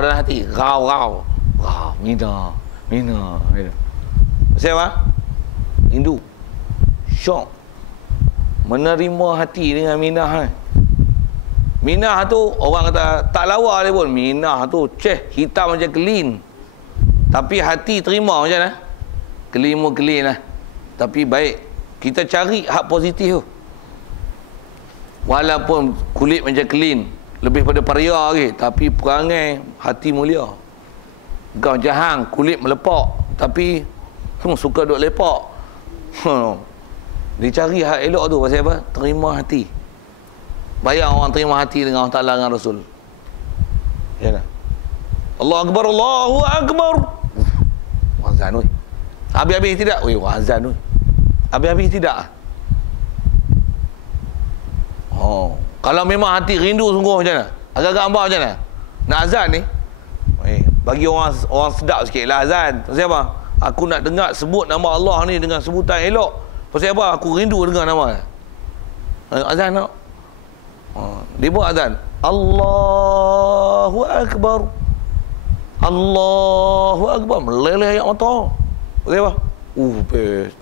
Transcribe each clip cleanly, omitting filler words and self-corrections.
dalam hati. Rau. Minah. Pasal apa? Rindu. Syok. Menerima hati dengan minah. Minah tu orang kata tak lawa dia pun. Minah tu hitam macam kelin. Tapi hati terima macam mana? Kelin lah. Tapi baik. Kita cari hak positif tu. Walaupun kulit macam kelin, lebih pada paria lagi, tapi perangai hati mulia. Bukan macam hang, kulit melepak, tapi suka duk lepak. Dia cari hak elok tu pasal apa? Terima hati. Bayang orang terima hati dengan Allah Ta'ala dengan Rasul. Ya tak? Allahu Akbar, Allahu Akbar. Azan weh. Habis-habis tidak? Weh, azan weh. Habis-habis tidak? Kalau memang hati rindu sungguh macam mana? Agak-agak hamba macam mana? Nak azan ni? Bagi orang sedap sikit lah azan. Pasal apa? Aku nak dengar sebut nama Allah ni dengan sebutan elok. Pasal apa? Aku rindu dengar nama. Azan tak? Dia buat azan. Allahu Akbar. Allahu Akbar. Meleleh ayat mata. Pasal apa? Best.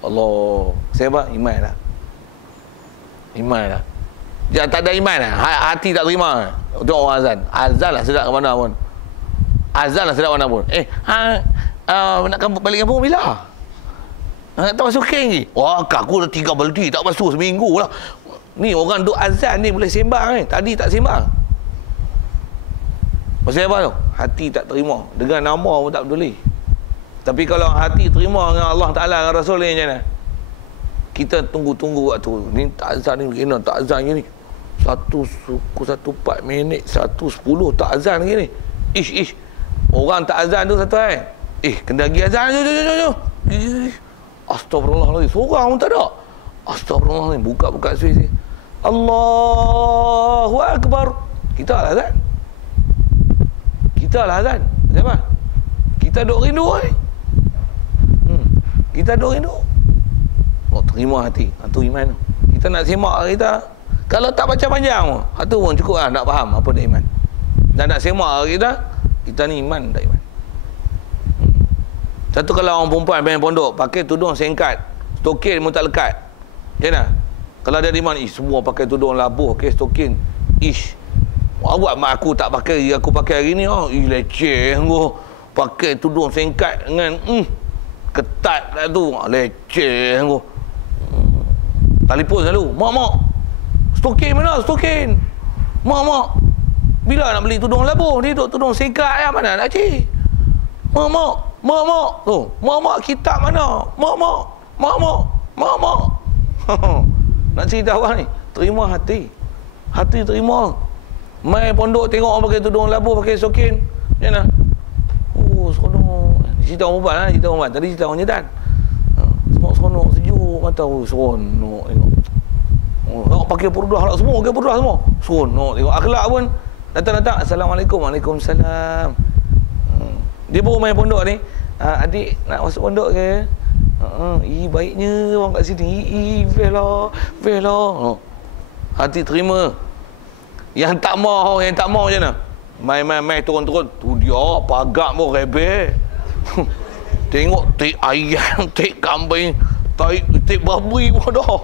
Allah. Pasal apa? Iman lah. Iman lah. Jangan tak ada iman lah. Hati tak terima. Tengok orang azan. Azan lah sedap ke mana pun. Azan lah sedap mana pun. Nak balik kampung bila? Tak basuh kain lagi? Wah, aku dah 3 baldi tak basuh seminggu lah. Ni orang duk azan ni boleh sembang Tadi tak sembang. Pasal apa tu? Hati tak terima. Dengan nama pun tak peduli. Tapi kalau hati terima dengan Allah Ta'ala dengan Rasul ni macam mana? Kita tunggu-tunggu waktu ni tak azan ni kena tak azan ni 1:04 minit 1:10 tak azan lagi ni. Ish orang tak azan tu satu kena lagi azan jom. Astagfirullahaladzim, seorang pun tak ada. Astagfirullahaladzim, buka switch ni. Allahu Akbar. Kita lah azan. Siapa? Kita duk rindu Kita duk rindu. Terima hati. Itu iman. Kita nak semak kita. Kalau tak baca panjang, itu pun cukup lah nak faham apa dia iman. Dan nak semak kita ni iman tak iman. Satu kalau orang perempuan main pondok, pakai tudung singkat, stokin pun tak lekat. Ya tak? Kalau dia iman, semua pakai tudung labuh, pakai stokin. Awak mak aku tak pakai, aku pakai hari ni. Leceh aku. Pakai tudung singkat dengan ketat lah tu. Leceh aku. Telefon selalu, mak stokin mana stokin? Mak bila nak beli tudung labuh ni, tudung singkat mana nak cik? Mak tu, mak kitab mana? Mak nak cerita apa ni? Terima hati terima. Mai pondok tengok orang pakai tudung labuh, pakai stokin macam mana? Seronok. Cerita orang perempuan cerita orang perempuan. Tadi cerita orang nyetan. Seronok sejuk mata. Seronok tengok. Tengok pakai purdah lah semua, seronok tengok. Akhlak pun datang Assalamualaikum. Waalaikumsalam. Dia baru main pondok ni. Adik nak masuk pondok ke? Baiknya orang kat sini. Vela. Hati terima. Yang tak mau macam mana? Main turun-turun. Tu dia pagak pun rebel. Tengok tik ayam, tik kambing, tik babi pun dah.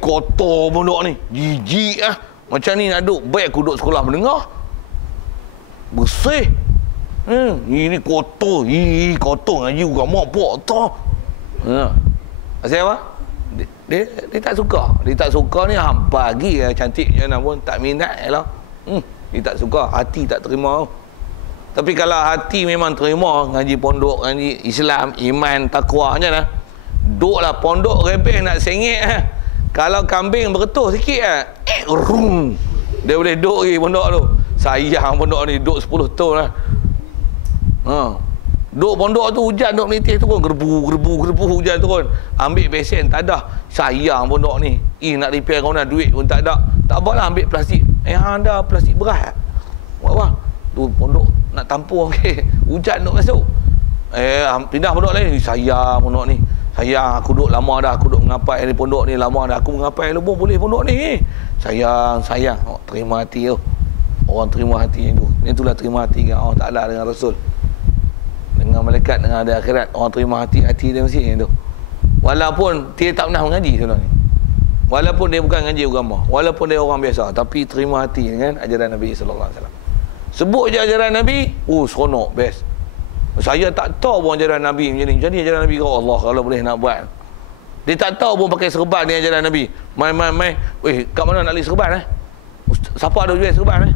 Kotor pondok ni. Jijik lah. Macam ni nak duduk. Baik aku duduk sekolah menengah. Bersih. Ini kotor. Kotor ngaji juga mak pok tu. Pasal apa? Dia tak suka. Dia tak suka ni pagi cantik je pun tak minat lah. Dia tak suka. Hati tak terima. Tapi kalau hati memang terima ngaji pondok, ngaji Islam, iman, takwa macam mana? Duduklah pondok rebeh nak sengit. Kalau kambing beretuh sikit dia boleh duduk lagi pondok tu. Sayang pondok ni duduk 10 tahun lah. Duduk pondok tu hujan duduk melitih turun. Gerbu hujan turun. Ambil besen tak ada. Sayang pondok ni. Nak repair kau nak duit pun tak ada. Tak apalah ambil plastik. Anda plastik berat. Buat apa? Tu pondok nak tampung hujan duk masuk. Pindah pondok lain. Sayang pondok ni. Sayang aku duduk lama dah. Aku duduk mengapai di pondok ni lama dah. Aku mengapai lebih boleh pondok ni. Sayang. Terima hati tu. Orang terima hati yang tu. Itulah terima hati dengan Allah Ta'ala, dengan Rasul, dengan malaikat, dengan ada akhirat. Orang terima hati dia mesti yang tu. Walaupun dia tak pernah mengaji sebenarnya, walaupun dia bukan ngaji agama, walaupun dia orang biasa, tapi terima hati dengan ajaran Nabi sallallahu alaihi wasallam. Sebut je ajaran Nabi, seronok, best. Saya tak tahu pun ajaran Nabi macam ni. Jadi ajaran Nabi, kau Allah kalau boleh nak buat. Dia tak tahu pun pakai serban ni ajaran Nabi. Mai. Kat mana nak beli serban Siapa ada jual serban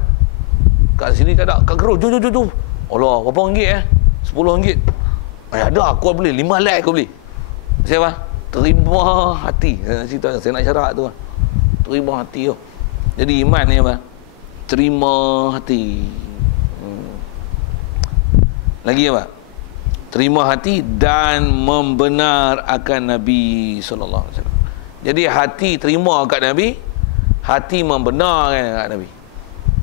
Kat sini tak ada. Kat Kerus, jom. Allah, berapa ringgit RM10. Ada, aku beli 5 lek aku beli. Siapa? Terima hati. Saya nak syarat tu. Terima hati tu. Jadi iman ni apa? Terima hati. Lagi apa? Terima hati dan membenar akan Nabi sallallahu alaihi wasallam. Jadi hati terima kat Nabi, hati membenarkan kat Nabi.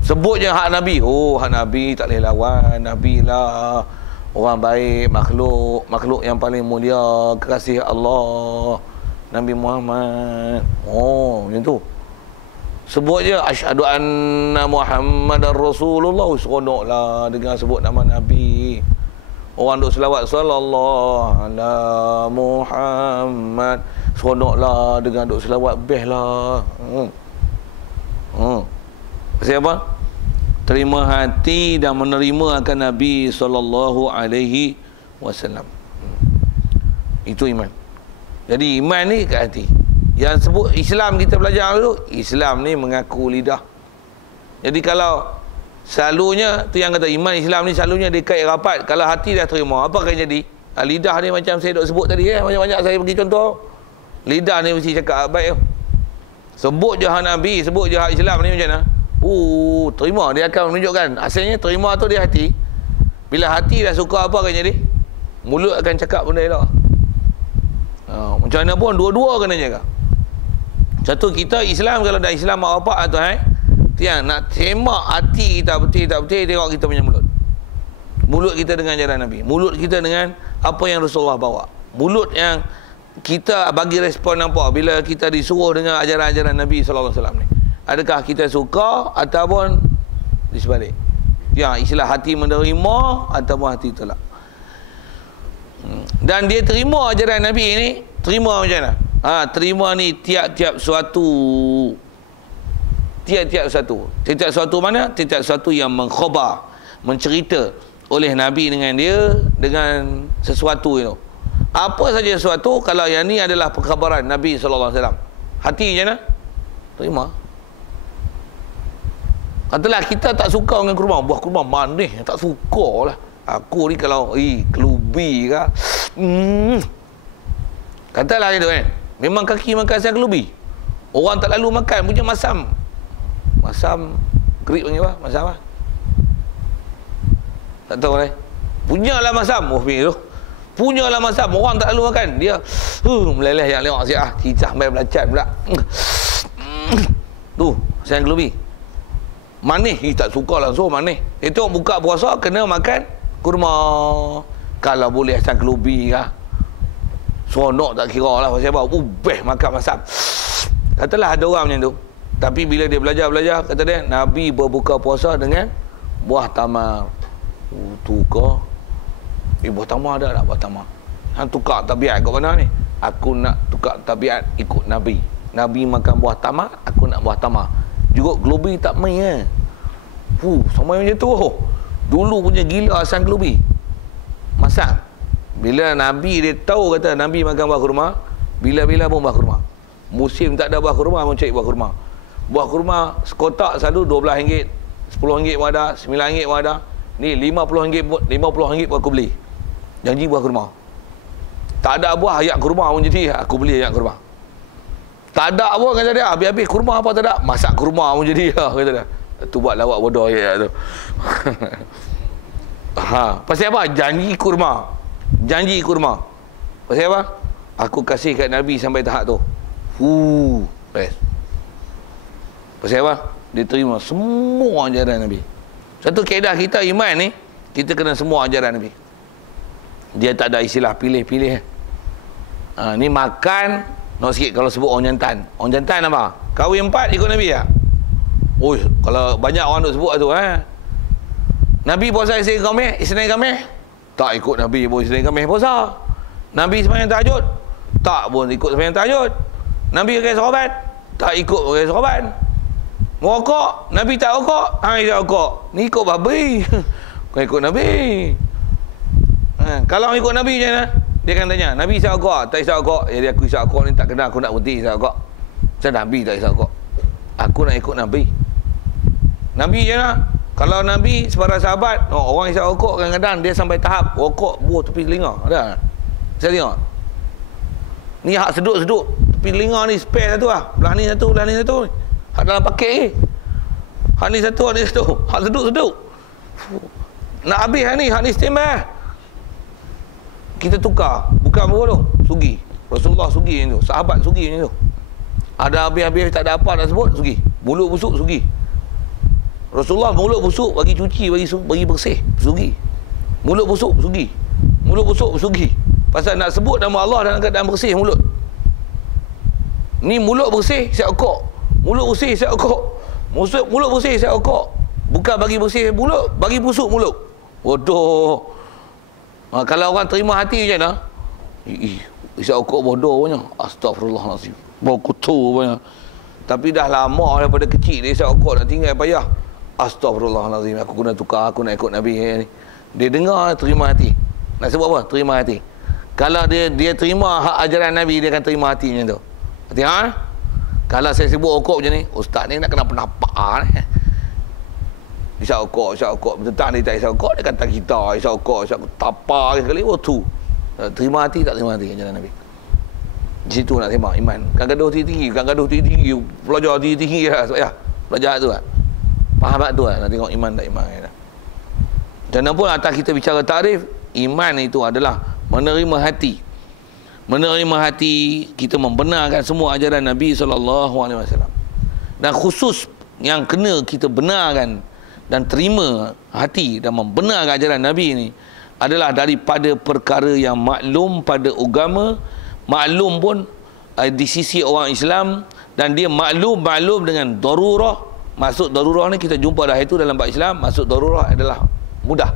Sebut je hak Nabi. Hak Nabi tak boleh lawan. Nabi lah orang baik, makhluk yang paling mulia, kekasih Allah, Nabi Muhammad. Macam tu. Sebut je asyhadu anna Muhammadar Rasulullah, seronoklah dengan sebut nama Nabi. Orang duk selawat sallallahu ala Muhammad, seronoklah dengan duk selawat, best lah. Siapa? Terima hati dan menerima akan Nabi sallallahu alaihi wasallam. Itu iman. Jadi iman ni kat hati. Yang sebut Islam kita belajar dulu, Islam ni mengaku lidah. Jadi kalau selalunya tu yang kata iman Islam ni selalunya dia kait rapat. Kalau hati dah terima, apa akan jadi? Lidah ni macam saya duk sebut tadi banyak-banyak saya bagi contoh. Lidah ni mesti cakap baik. Sebut je hak Nabi, sebut je hak Islam ni macam mana? Terima, dia akan menunjukkan. Asalnya terima tu dia hati. Bila hati dah suka, apa akan jadi? Mulut akan cakap benda elok. Macam mana pun dua-dua kena jaga. Satu, kita Islam, kalau dah Islam apa tu tiang nak semak hati kita betul-betul, tengok kita punya mulut. Mulut kita dengan ajaran Nabi, mulut kita dengan apa yang Rasulullah bawa, mulut yang kita bagi respon apa bila kita disuruh dengan ajaran-ajaran Nabi sallallahu alaihi wasallam ni. Adakah kita suka ataupun di sebalik? Ya, istilah hati menerima ataupun hati tolak. Dan dia terima ajaran Nabi ni, terima macam mana? Terima ni tiap-tiap suatu. Tiap-tiap suatu mana? Tiap-tiap suatu yang mengkhabar, mencerita oleh Nabi dengan dia, dengan sesuatu itu. Apa saja sesuatu, kalau yang ni adalah perkhabaran Nabi sallallahu alaihi wasallam. Hati macam mana? Terima. Katalah kita tak suka dengan kurma, buah kurma manis, tak suka lah. Aku ni kalau kelubi ke, katalah gitu memang kaki makan saya kelubi. Orang tak lalu makan punya masam kerip panggil apa? Masam apa? Tak tahu lah. Punyalah masam. Tu. Punyalah masam. Orang tak lalu makan. Dia meleleh yang lewat siap. Cicah main belacan pula. Tu, sayang kelubi. Manis, tak suka langsung manis. Itu buka puasa kena makan kurma. Kalau boleh sayang kelubi kah? Seronok tak kira lah. Pasal apa? Best makan masam. Katalah ada orang macam tu. Tapi bila dia belajar, kata dia, Nabi berbuka puasa dengan buah tamar. Tu ke? Buah tamar ada tak? Buah tamar. Tukar tabiat kat mana ni? Aku nak tukar tabiat ikut Nabi. Nabi makan buah tamar, aku nak buah tamar. Juga gelobi tak main sama macam tu. Dulu punya gila asal gelobi. Masak. Bila Nabi dia tahu kata Nabi makan buah kurma, bila-bila pun buah kurma. Musim tak ada buah kurma, pun cari buah kurma. Buah kurma sekotak selalu RM12, RM10 pun ada, RM9 pun ada. Ni RM50 pun aku beli. Janji buah kurma. Tak ada buah ayak kurma pun jadi aku beli ayak kurma. Tak ada pun kata dia, habis-habis kurma apa tak ada, masak kurma pun jadi kata dia. Tu buat lawak bodoh je tu. Pasal apa? Janji kurma. Pasal apa? Aku kasih kat Nabi sampai tahap tu. Best. Pasal apa? Dia terima semua ajaran Nabi. Satu kaedah kita iman ni, kita kena semua ajaran Nabi. Dia tak ada istilah pilih-pilih. Ni makan, nak sikit kalau sebut orang jantan. Orang jantan apa? Kahwin 4 ikut Nabi tak? Oi, kalau banyak orang duk sebut tu Nabi puasa Isnin Khamis? Tak ikut Nabi pun Isnin Khamis puasa. Nabi sembahyang tahajud? Tak pun ikut sembahyang tahajud. Nabi pakai serban? Tak ikut pakai serban. Merokok? Nabi tak rokok? Tak rokok. Ni ikut babi. Kau ikut Nabi. Kalau ikut Nabi macam mana? Dia akan tanya, Nabi isap rokok? Tak isap rokok. Jadi aku isap rokok ni tak kena, aku nak berhenti isap rokok. Macam Nabi tak isap rokok. Aku nak ikut Nabi. Nabi je lah. Kalau Nabi sebarang sahabat, orang isap rokok kadang-kadang dia sampai tahap rokok buah tepi telinga. Ada? Saya tengok. Ni hak sedut-sedut. Tepi telinga ni spare satu lah. Belah ni satu, belah ni satu. Hak dalam paket ni. Hak ni satu, hak ni satu. Hak sedut-sedut. Nak habis hak ni standby. Kita tukar. Bukan apa tu? Sugi. Rasulullah sugi macam tu. Sahabat sugi macam tu. Ada habis-habis tak ada apa nak sebut, sugi. Mulut busuk, sugi. Rasulullah mulut busuk bagi cuci, bagi bersih, sugi. Mulut busuk, sugi. Mulut busuk, sugi. Pasal nak sebut nama Allah dalam keadaan bersih mulut. Ni mulut bersih, siap rokok. Mulut bersih, siap rokok. Mulut bersih, siap rokok. Bukan bagi bersih mulut, bagi busuk mulut. Bodoh. Kalau orang terima hati macam mana? Isap rokok bodoh punya. Astagfirullahalazim. Bau kutu punya. Tapi dah lama daripada kecil dia isap rokok nak tinggal payah. Astagfirullahalazim. Aku kena tukar, aku nak ikut Nabi ni. Dia dengar, terima hati. Nak sebut apa? Terima hati. Kalau dia terima hak ajaran Nabi, dia akan terima hati macam tu. Tengok Kalau saya sebut rokok macam ni, ustaz ni nak kena penapa ni. Isap rokok. Tentang dia tak isap rokok, dia kata kita isap rokok, isap tapa sekali, tu. Terima hati tak terima hati ajaran Nabi. Di situ nak tembak iman. Kan gaduh tinggi, pelajar tinggi lah. Ya, pelajar tu lah. Faham tak tu lah, nak tengok iman tak iman. Macam mana pun atas kita bicara tarif, iman itu adalah menerima hati. Menerima hati, kita membenarkan semua ajaran Nabi SAW. Dan khusus yang kena kita benarkan dan terima hati dan membenarkan ajaran Nabi ini adalah daripada perkara yang maklum pada agama, maklum pun di sisi orang Islam, dan dia maklum dengan darurah. Maksud darurah ni kita jumpa dah itu dalam bab Islam. Maksud darurah adalah mudah.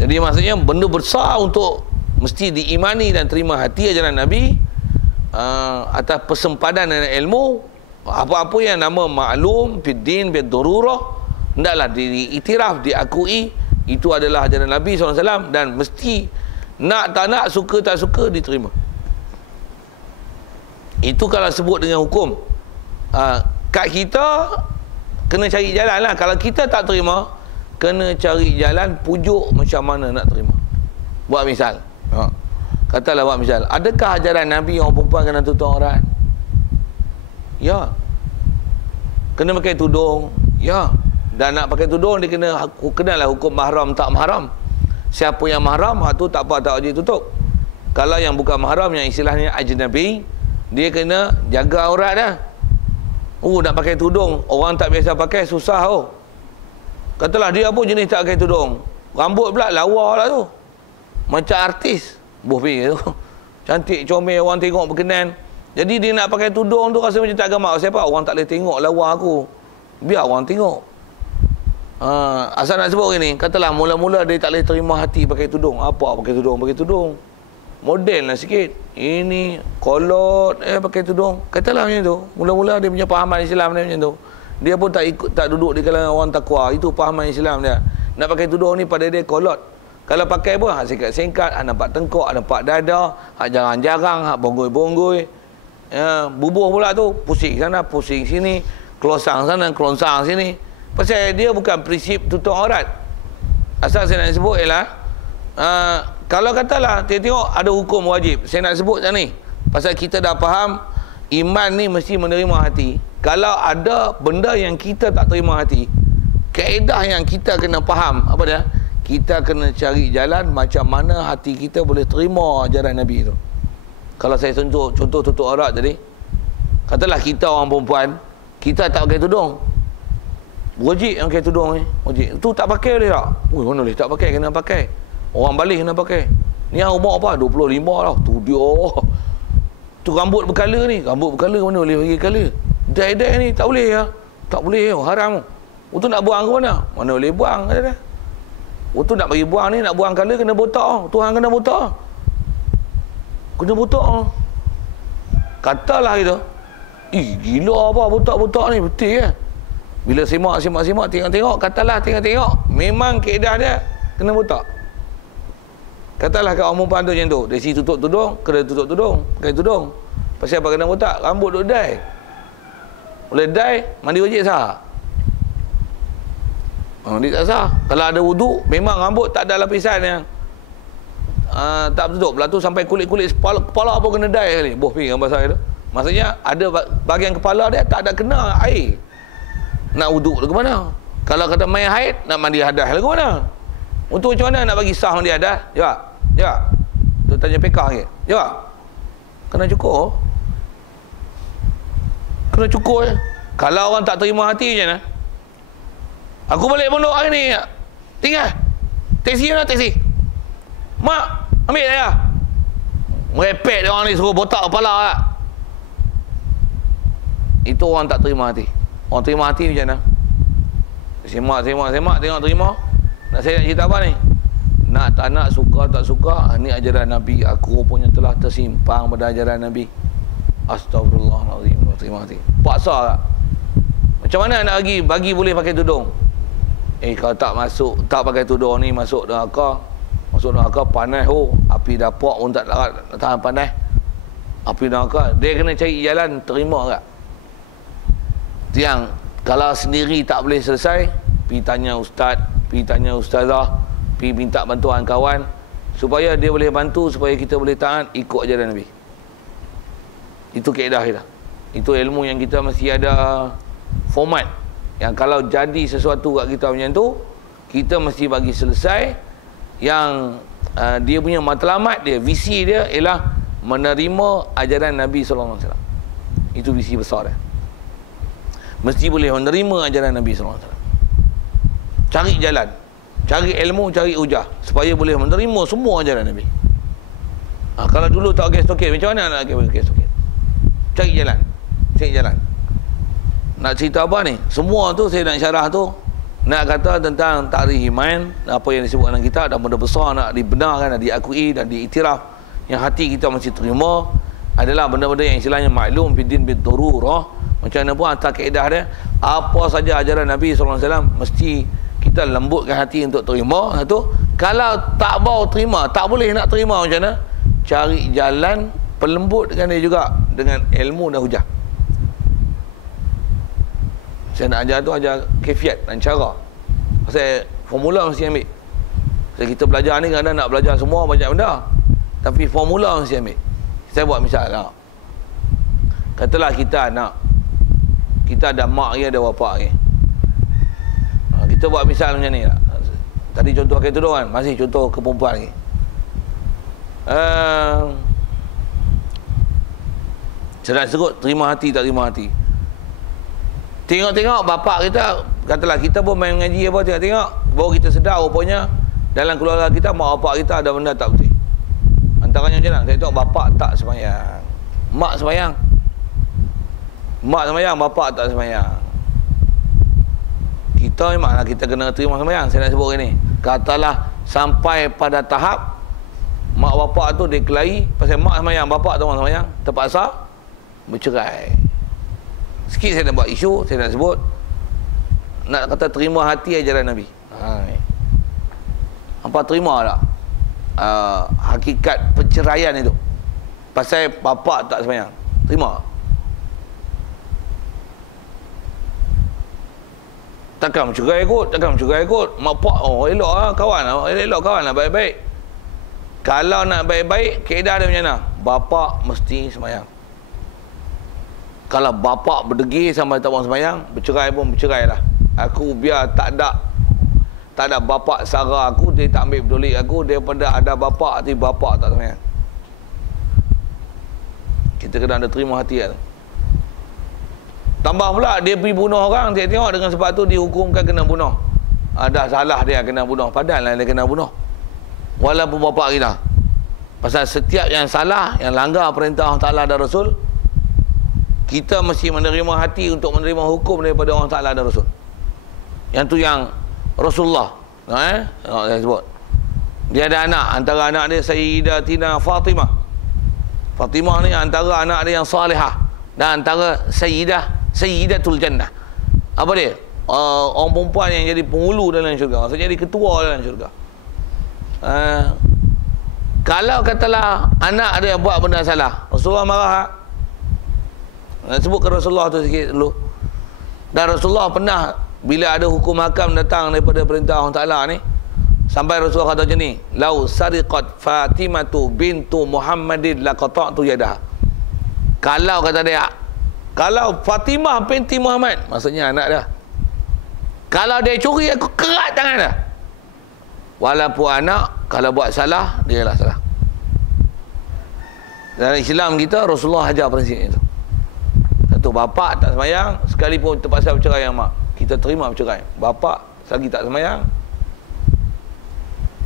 Jadi maksudnya benda besar untuk mesti diimani dan terima hati ajaran Nabi atas persempadan dengan ilmu. Apa-apa yang nama maklum fiddin bid-darurah hendaklah diiktiraf, diakui itu adalah ajaran Nabi SAW, dan mesti nak tak nak, suka tak suka, diterima. Itu kalau sebut dengan hukum. Kat kita kena cari jalan lah. Kalau kita tak terima, kena cari jalan pujuk macam mana nak terima. Buat misal, katalah buat misal, adakah ajaran Nabi orang perempuan kena tutup aurat? Ya. Kena pakai tudung? Ya. Dan nak pakai tudung, dia kenalah hukum mahram tak mahram. Siapa yang mahram, hak tu tak apa, tak wajib tutup. Kalau yang bukan mahram, yang istilahnya ajnabi, dia kena jaga aurat dah. Nak pakai tudung, orang tak biasa pakai, susah Katalah dia pun jenis tak pakai tudung, rambut pula lawa lah tu, macam artis bohbe tu. Cantik, comel, orang tengok berkenan. Jadi dia nak pakai tudung tu rasa macam tak agama. Siapa? Orang tak boleh tengok lawa aku, biar orang tengok. Asal nak sebut gini, katalah mula-mula dia tak boleh terima hati pakai tudung. Apa pakai tudung? Pakai tudung model lah sikit. Ini kolot pakai tudung. Katalah macam tu. Mula-mula dia punya pahaman Islam dia macam tu. Dia pun tak duduk di kalangan orang takwa. Itu pahaman Islam dia. Nak pakai tudung ni pada dia kolot. Kalau pakai pun hak singkat-singkat, hak nampak tengkok, hak nampak dada, hak jarang-jarang, hak bonggoi-bonggoi. Bubuh pula tu, pusing sana, pusing sini, kelosang sana, kelosang sini. Pasal dia bukan prinsip tutup aurat. Asal saya nak sebut ialah kalau katalah tengok ada hukum wajib, saya nak sebut macam ni. Pasal kita dah faham iman ni mesti menerima hati. Kalau ada benda yang kita tak terima hati, kaedah yang kita kena faham apa dia? Kita kena cari jalan macam mana hati kita boleh terima ajaran Nabi tu. Kalau saya contoh tutup aurat tadi, katalah kita orang perempuan, kita tak pakai tudung. Wajib yang pakai tudung ni, wajib. Tu tak pakai boleh tak? Mana boleh tak pakai, kena pakai. Orang balik kena pakai. Ni yang umur apa? 25 lah. Tu dia. Tu rambut berkala ni. Rambut berkala mana boleh bagi kala? dai-dai ni tak boleh ya. Tak boleh, haram. Untuk nak buang ke mana? Mana boleh buang, kata dia. Untuk nak bagi buang ni, nak buang kala kena botak. Tuhan kena botak. Kena botak. Katalah kita, gila apa botak-botak ni, betul ke? Bila semak, tengok-tengok, katalah tengok-tengok, memang kaedah dia kena botak. Katalah kat orang perempuan tu macam tu, dari sini tutup tudung, kena tutup tudung, pakai tudung. Pasal apa kena botak? Rambut duk dai. Boleh dai, mandi wajib sah. Mandi tak sah. Kalau ada wuduk, memang rambut tak ada lapisan yang tak tutup. Belah tu sampai kulit-kulit kepala pun kena dai kali. Boh pergi gambar saya tu. Maksudnya ada bahagian kepala dia tak ada kena air. Nak wuduk ke mana? Kalau kata main haid, nak mandi hadas ke mana? Untuk macam mana nak bagi sah mandi hadas? Jawab. Jawab. Tu tanya pekah ke? Jawab. Kena cukur. Kena cukur je. Kalau orang tak terima hati macam mana? Aku balik pondok hari ni. Tinggal. Teksi mana teksi? Mak, ambil saya. Merepek dia orang ni suruh botak kepala lah. Itu orang tak terima hati. Orang terima hati macam mana? Semak, tengok terima. Nak saya nak cerita apa ni? Nak tak nak, suka tak suka, ni ajaran Nabi. Aku punya telah tersimpang pada ajaran Nabi. Astagfirullahaladzim. Terima hati. Paksa tak? Macam mana nak bagi boleh pakai tudung? Kalau tak masuk, tak pakai tudung ni, masuk neraka. Masuk neraka panas. Api dapak pun tak larat tahan panas. Api neraka. Dia kena cari jalan terima tak? Yang kalau sendiri tak boleh selesai, pergi tanya ustaz, pergi tanya ustazah, pergi minta bantuan kawan supaya dia boleh bantu, supaya kita boleh tahan ikut ajaran Nabi. Itu kaedah kita. Itu ilmu yang kita mesti ada format. Yang kalau jadi sesuatu kat kita macam tu, kita mesti bagi selesai. Yang dia punya matlamat dia, visi dia ialah menerima ajaran Nabi SAW. Itu visi besar dia. Mesti boleh menerima ajaran Nabi SAW. Cari jalan, cari ilmu, cari hujah supaya boleh menerima semua ajaran Nabi. Kalau dulu tak okey-okey, macam mana nak okey-okey? Cari jalan. Cari jalan. Nak cerita apa ni? Semua tu saya nak syarah tu, nak kata tentang tarikh iman, apa yang disebut dalam kitab, dan benda besar nak dibenarkan, nak diakui dan diiktiraf, yang hati kita mesti terima, adalah benda-benda yang istilahnya maklum bidin bid-darurah. Macam mana pun atas kaedah dia, apa saja ajaran Nabi SAW mesti kita lembutkan hati untuk terima. Satu, kalau tak mau terima, tak boleh nak terima, macam mana? Cari jalan pelembutkan dia juga dengan ilmu dan hujah. Saya nak ajar tu, ajar kefiat dan cara. Pasal formula mesti ambil. Pasal kita belajar ni kadang nak belajar semua banyak benda, tapi formula mesti ambil. Saya buat misal lah. Katalah kita anak, kita ada mak ni, ada bapak ni. Kita buat misal macam ni lah. Tadi contoh pakai tudung kan, masih contoh ke perempuan ni. Sedang serut, terima hati tak terima hati. Tengok-tengok bapak kita, katalah kita pun main mengaji apa, tengok-tengok, baru kita sedar rupanya dalam keluarga kita, mak bapak kita ada benda tak betul. Antaranya macam mana? Saya tengok bapak tak sembahyang, mak sembahyang. Mak sembahyang, bapak tak sembahyang. Kita memanglah kita kena terima sembahyang. Saya nak sebut ini. Katalah sampai pada tahap mak bapak tu dia kelahi pasal mak sembahyang, bapak tak sembahyang, terpaksa bercerai. Sikit saya nak buat isu, saya nak sebut, nak kata terima hati ajaran Nabi. Apa terima tak? Hakikat perceraian itu pasal bapak tak sembahyang. Terima. Takkan mencerai kot, mak pak, elok lah kawan, elok kawan lah, baik-baik. Kalau nak baik-baik, kaedah dia macam mana? Bapak mesti sembahyang. Kalau bapak berdegil sampai tak mau sembahyang, bercerai pun bercerai lah. Aku biar tak ada bapak sara aku, dia tak ambil peduli aku, daripada ada bapak tapi bapak tak sembahyang. Kita kena ada terima hati lah. Tambah pula dia pergi bunuh orang, tengok dengan sebab tu dihukumkan kena bunuh. Dah salah dia kena bunuh, padahal dia kena bunuh. Walaupun bapak kita. Pasal setiap yang salah, yang langgar perintah Allah Ta'ala dan Rasul, kita mesti menerima hati untuk menerima hukum daripada Allah Ta'ala dan Rasul. Yang tu yang Rasulullah saya sebut. Dia ada anak, antara anak dia Sayyidatina Fatimah. Fatimah ni antara anak dia yang salihah, dan antara Sayyidatul Jannah. Apa dia? Orang perempuan yang jadi penghulu dalam syurga, maksudnya jadi ketua dalam syurga. Kalau katalah anak dia buat benda salah, Rasulullah marah. Nak sebutkan Rasulullah tu sikit dulu. Dan Rasulullah pernah, bila ada hukum hakam datang daripada perintah Allah Ta'ala ni, sampai Rasulullah kata macam ni, lau sariqat Fatimatu bintu Muhammadin laqata'tu yadaha. Kalau kata dia, kalau Fatimah binti Muhammad, maksudnya anak dia, kalau dia curi, aku kerat tangan dia. Walaupun anak, kalau buat salah, dia lah salah. Dalam Islam kita, Rasulullah ajar prinsip itu. Satu, bapa tak semayang, sekalipun terpaksa bercerai yang mak, kita terima bercerai. Bapa selagi tak semayang,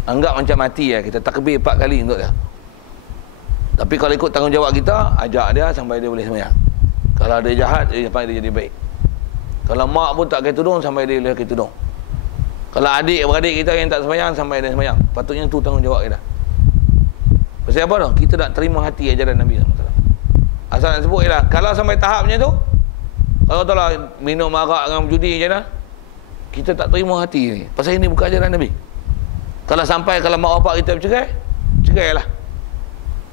anggap macam mati ya, kita takbir 4 kali untuk dia. Tapi kalau ikut tanggungjawab kita, ajak dia sampai dia boleh semayang. Kalau dia jahat, sampai dia jadi baik. Kalau mak pun tak pakai tudung, sampai dia boleh pakai tudung. Kalau adik-beradik kita yang tak semayang, sampai dia semayang. Patutnya tu tanggungjawab kita. Pasal apa dah? Kita nak terima hati ajaran Nabi SAW. Asal nak sebut ialah, kalau sampai tahap macam tu, kalau tahu lah minum arak dengan judi macam mana, kita tak terima hati ni. Pasal ini bukan ajaran Nabi. Kalau sampai, kalau mak bapak kita bercerai, cerailah.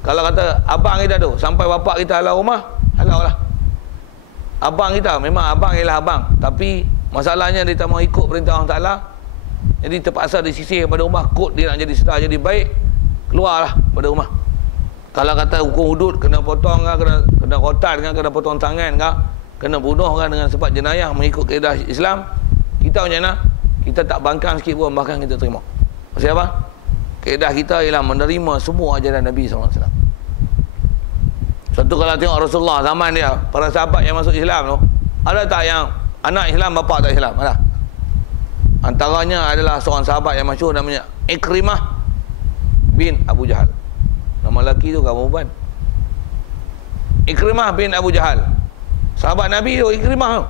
Kalau kata abang kita tu, sampai bapak kita halau rumah, halau lah. Abang kita, memang abang ialah abang, tapi masalahnya dia tak mau ikut perintah Allah Ta'ala, jadi terpaksa disisih pada rumah. Kod dia nak jadi sedar, jadi baik, keluarlah pada rumah. Kalau kata hukum hudud, kena potong ke, kena rotan ke, kena potong tangan ke, kena bunuh ke dengan sebab jenayah mengikut kaedah Islam, kita macam mana? Kita tak bangkang sikit pun, bahkan kita terima. Pasal apa? Kaedah kita ialah menerima semua ajaran Nabi SAW. Satu, kalau tengok Rasulullah zaman dia, para sahabat yang masuk Islam tu, ada tak yang anak Islam, bapa tak Islam? Ada. Antaranya adalah seorang sahabat yang masyhur namanya Ikrimah bin Abu Jahal. Nama lelaki tu kamu perempuan. Ikrimah bin Abu Jahal. Sahabat Nabi tu Ikrimah tu.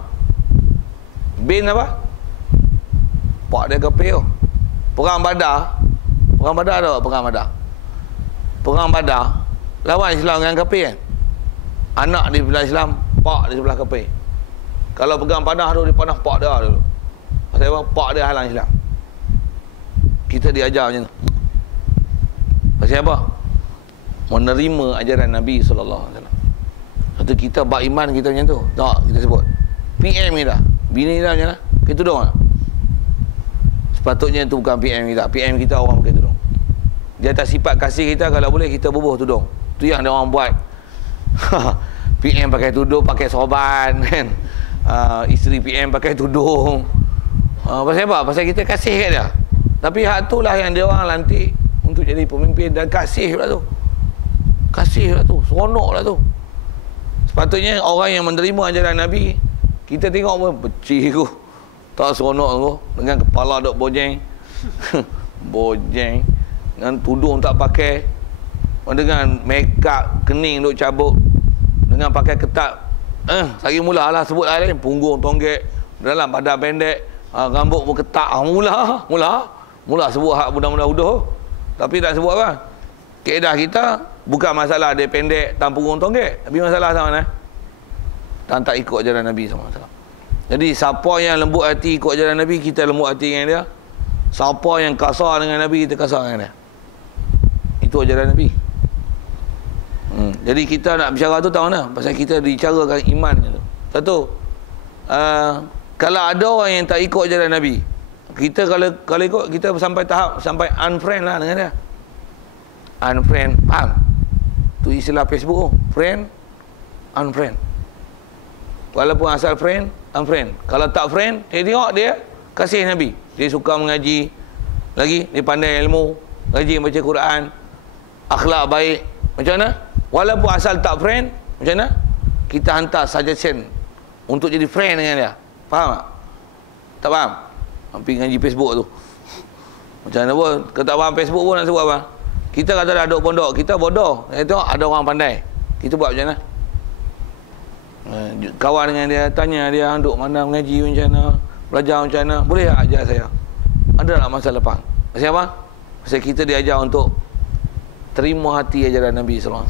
Bin apa? Pak dia kafir tu. Perang Badar. Perang Badar tu, perang Badar. Perang Badar lawan Islam dengan kafir kan. Anak di sebelah Islam, pak di sebelah kafir. Kalau pegang panah tu, dia panah pak dia dulu. Pasal apa? Pak dia halang Islam. Kita diajar macam tu. Pasal apa? Menerima ajaran Nabi SAW. Satu, kita beriman kita macam tu. Tak, kita sebut PM kita, bini kita macam mana? Pakai tudung tak? Sepatutnya tu bukan PM kita. PM kita orang pakai tudung. Di atas sifat kasih kita, kalau boleh kita bubuh tudung. Tu yang ada orang buat. PM pakai tudung, pakai sorban kan. Isteri PM pakai tudung. Pasal apa? Pasal kita kasih kat dia. Tapi hak tu lah yang dia orang lantik untuk jadi pemimpin, dan kasih pula tu. Kasih pula tu, seronok lah tu. Sepatutnya orang yang menerima ajaran Nabi, kita tengok pun becih tu, tak seronok tu, dengan kepala duk bojeng. Bojeng, dengan tudung tak pakai, dengan make up kening duk cabut, dengan pakai ketat. Sari mula lah sebut lain, punggung tonggek, dalam badan pendek, rambut pun ketak. Mula sebut hak mudah-mudah uduh. Tapi tak sebut apa. Kaedah kita bukan masalah dia pendek dan punggung tonggek, tapi masalah sama mana? Tak ikut ajaran Nabi SAW. Jadi siapa yang lembut hati ikut ajaran Nabi, kita lembut hati dengan dia. Siapa yang kasar dengan Nabi, kita kasar dengan dia. Itu ajaran Nabi. Jadi kita nak bicara tu tahu mana? Pasal kita dicarakan iman tu. Satu, kalau ada orang yang tak ikut ajaran Nabi, kita kalau ikut, kita sampai tahap sampai unfriend lah dengan dia. Unfriend, faham? Tu istilah Facebook, friend, unfriend. Walaupun asal friend, unfriend. Kalau tak friend, dia tengok dia kasih Nabi. Dia suka mengaji, lagi dia pandai ilmu, rajin baca Quran, akhlak baik. Macam mana? Walaupun asal tak friend, macam mana? Kita hantar suggestion untuk jadi friend dengan dia. Faham tak? Tak faham? Hampir ngaji Facebook tu. Macam mana pun, kalau tak faham Facebook pun nak sebut apa? Kita kata dah duduk pondok, kita bodoh. Tengok ada orang pandai. Kita buat macam mana? Kawan dengan dia, tanya dia duk mana, mengaji macam mana, belajar macam mana, boleh tak ajar saya? Ada tak masa lepas? Pasal apa? Pasal kita diajar untuk terima hati ajaran Nabi SAW.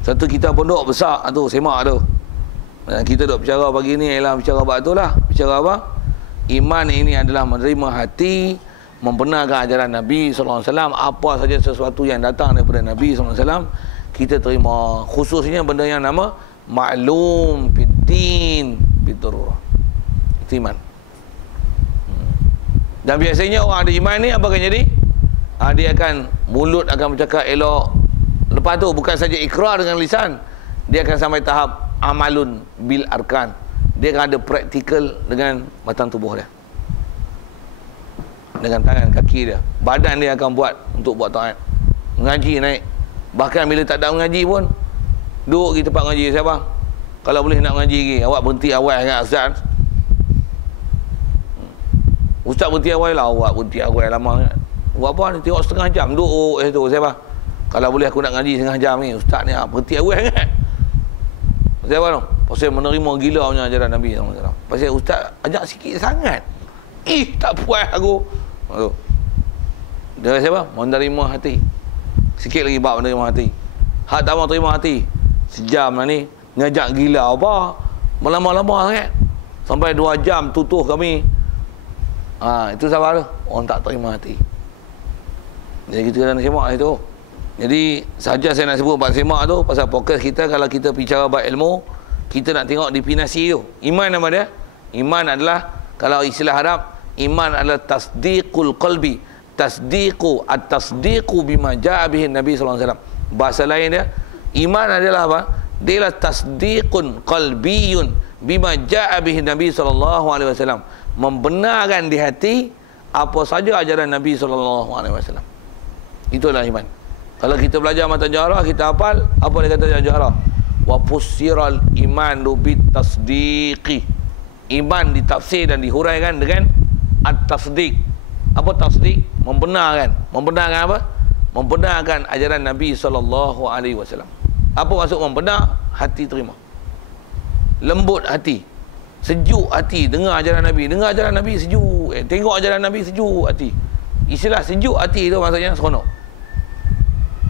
Satu kita pondok besar tu, semak tu. Kita duk bicara pagi ni ialah bicara apa tu lah. Bicara apa? Iman ini adalah menerima hati, membenarkan ajaran Nabi SAW. Apa saja sesuatu yang datang daripada Nabi SAW, kita terima. Khususnya benda yang nama maklum fiddin bidarurah. Itu iman. Dan biasanya orang ada iman ni apa akan jadi? Dia akan, mulut akan bercakap elok. Lepas tu bukan saja ikrar dengan lisan, dia akan sampai tahap amalun bil arkan. Dia akan ada praktikal dengan batang tubuh dia, dengan tangan kaki dia, badan dia akan buat untuk buat taat. Mengaji naik. Bahkan bila tak ada mengaji pun, duduk di tempat mengaji. Siapa? Kalau boleh nak mengaji lagi, awak berhenti awal kan Ustaz? Ustaz berhenti awal lah, awak berhenti awal lama kan? Buat apa ni? Tengok setengah jam duduk tu. Siapa? Kalau boleh aku nak ngaji setengah jam ni, Ustaz ni berhenti awal kan? Siapa tu? Pasal menerima gila punya ajaran Nabi SAW. Pasal Ustaz ajak sikit sangat. Tak puas aku. Dia siapa? Menerima hati. Sikit lagi bab menerima hati. Hak tak mau terima hati, sejam lah ni ngajak gila apa, lama-lama sangat, sampai 2 jam tutuh kami. Itu sabar tu, orang tak terima hati. Jadi kita kena semak itu. Jadi saja saya nak sebut bab semak tu pasal fokus kita. Kalau kita bicara bab ilmu, kita nak tengok definisi tu. Iman apa dia? Iman adalah, kalau istilah Arab, iman adalah tasdiqul qalbi. Tasdiqu, at-tasdiqu bima ja'a bihi Nabi sallallahu alaihi wasallam. Bahasa lain dia, iman adalah apa? Dia adalah tasdiqun qalbiyun bima ja'a bihi Nabi sallallahu alaihi wasallam. Membenarkan di hati apa saja ajaran Nabi sallallahu alaihi wasallam. Itulah iman. Kalau kita belajar mata jarah, kita hafal apa dia kata dalam jarah? Wa fussiral imanu bit tasdiqi. Iman ditafsir dan dihuraikan dengan at-tasdiq. Apa tasdik? Membenarkan. Membenarkan apa? Membenarkan ajaran Nabi SAW. Apa maksud membenar? Hati terima. Lembut hati. Sejuk hati. Dengar ajaran Nabi. Dengar ajaran Nabi sejuk. Tengok ajaran Nabi sejuk hati. Istilah sejuk hati itu maksudnya seronok.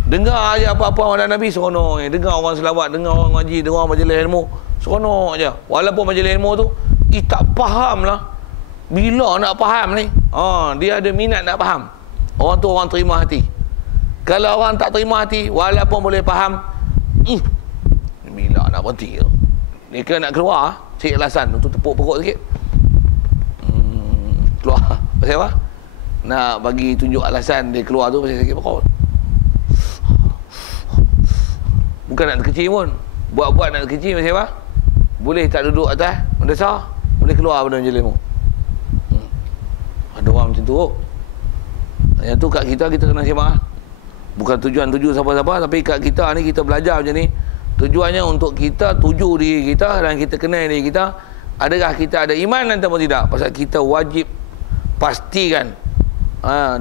Dengar aja apa-apa ajaran Nabi seronok. Dengar orang selawat, dengar orang ngaji, dengar orang majlis ilmu, seronok aja. Walaupun majlis ilmu tu tak faham lah. Bila nak faham ni? Dia ada minat nak faham. Orang tu orang terima hati. Kalau orang tak terima hati, walaupun boleh faham, bila nak berhenti? Dia kena nak keluar, cari alasan untuk tepuk perut sikit. Keluar. Pasal apa? Nak bagi tunjuk alasan dia keluar tu pasal sakit perut. Bukan nak terkecil pun. Buat-buat nak terkecil pasal apa? Boleh tak duduk atas mendasar, boleh keluar pada majlis ilmu. Ada orang macam tu. Yang tu kat kita kena semak. Bukan tujuan siapa-siapa, tapi kat kita ni kita belajar macam ni. Tujuannya untuk kita tuju diri kita dan kita kenal diri kita. Adakah kita ada iman ataupun tidak? Pasal kita wajib pastikan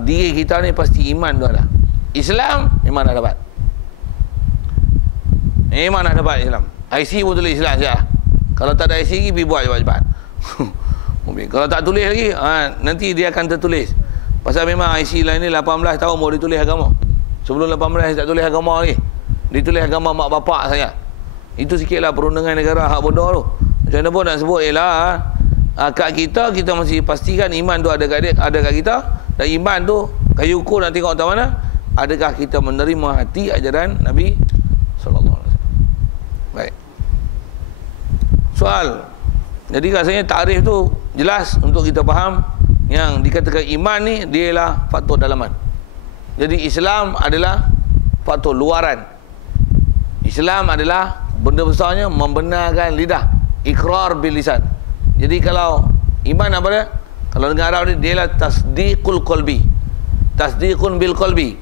diri kita ni pasti iman tu ada. Islam iman dah dapat. Iman dah dapat Islam. IC pun tulis Islam saja. Kalau tak ada IC lagi pergi buat cepat-cepat. Kalau tak tulis lagi, nanti dia akan tertulis. Pasal memang IC lain ni 18 tahun baru ditulis agama. Sebelum 18 tak tulis agama lagi. Ditulis agama mak bapak saya. Itu sikitlah perundangan negara hak bodoh tu. Macam mana pun nak sebut ialah kat kita mesti pastikan iman tu ada kat dia, ada kat kita. Dan iman tu kayu ukur nak tengok macam mana. Adakah kita menerima hati ajaran Nabi sallallahu alaihi wasallam. Baik. Soal. Jadi rasanya takrif tu jelas untuk kita faham. Yang dikatakan iman ni dia ialah faktor dalaman. Jadi Islam adalah faktor luaran. Islam adalah benda besarnya membenarkan lidah, ikrar bil lisan. Jadi kalau iman apa dia? Kalau dengan Arab ni dia ialah tasdiqul qalbi. Tasdiqun bil qalbi.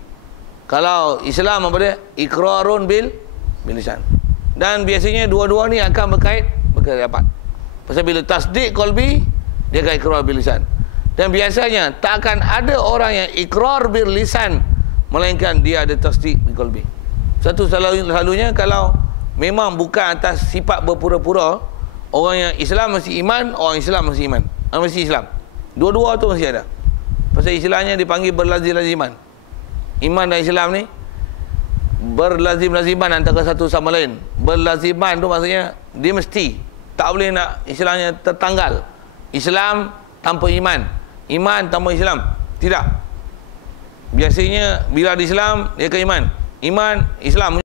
Kalau Islam apa dia? Ikrarun bil lisan. Dan biasanya dua-dua ni akan berkait rapat. Pasal bila tasdiq qalbi, dia akan ikrar bil lisan. Dan biasanya tak akan ada orang yang ikrar bil lisan melainkan dia ada tasdiq bil qalbi. Satu selalunya kalau memang bukan atas sifat berpura-pura. Orang yang Islam mesti iman, orang Islam mesti iman. Mesti Islam. Dua-dua tu mesti ada. Pasal istilahnya dipanggil berlazim-laziman. Iman dan Islam ni berlazim-laziman antara satu sama lain. Berlaziman tu maksudnya dia mesti. Tak boleh nak istilahnya tertanggal. Islam tanpa iman. Iman tanpa Islam. Tidak. Biasanya bila ada Islam, dia ke iman. Iman, Islam.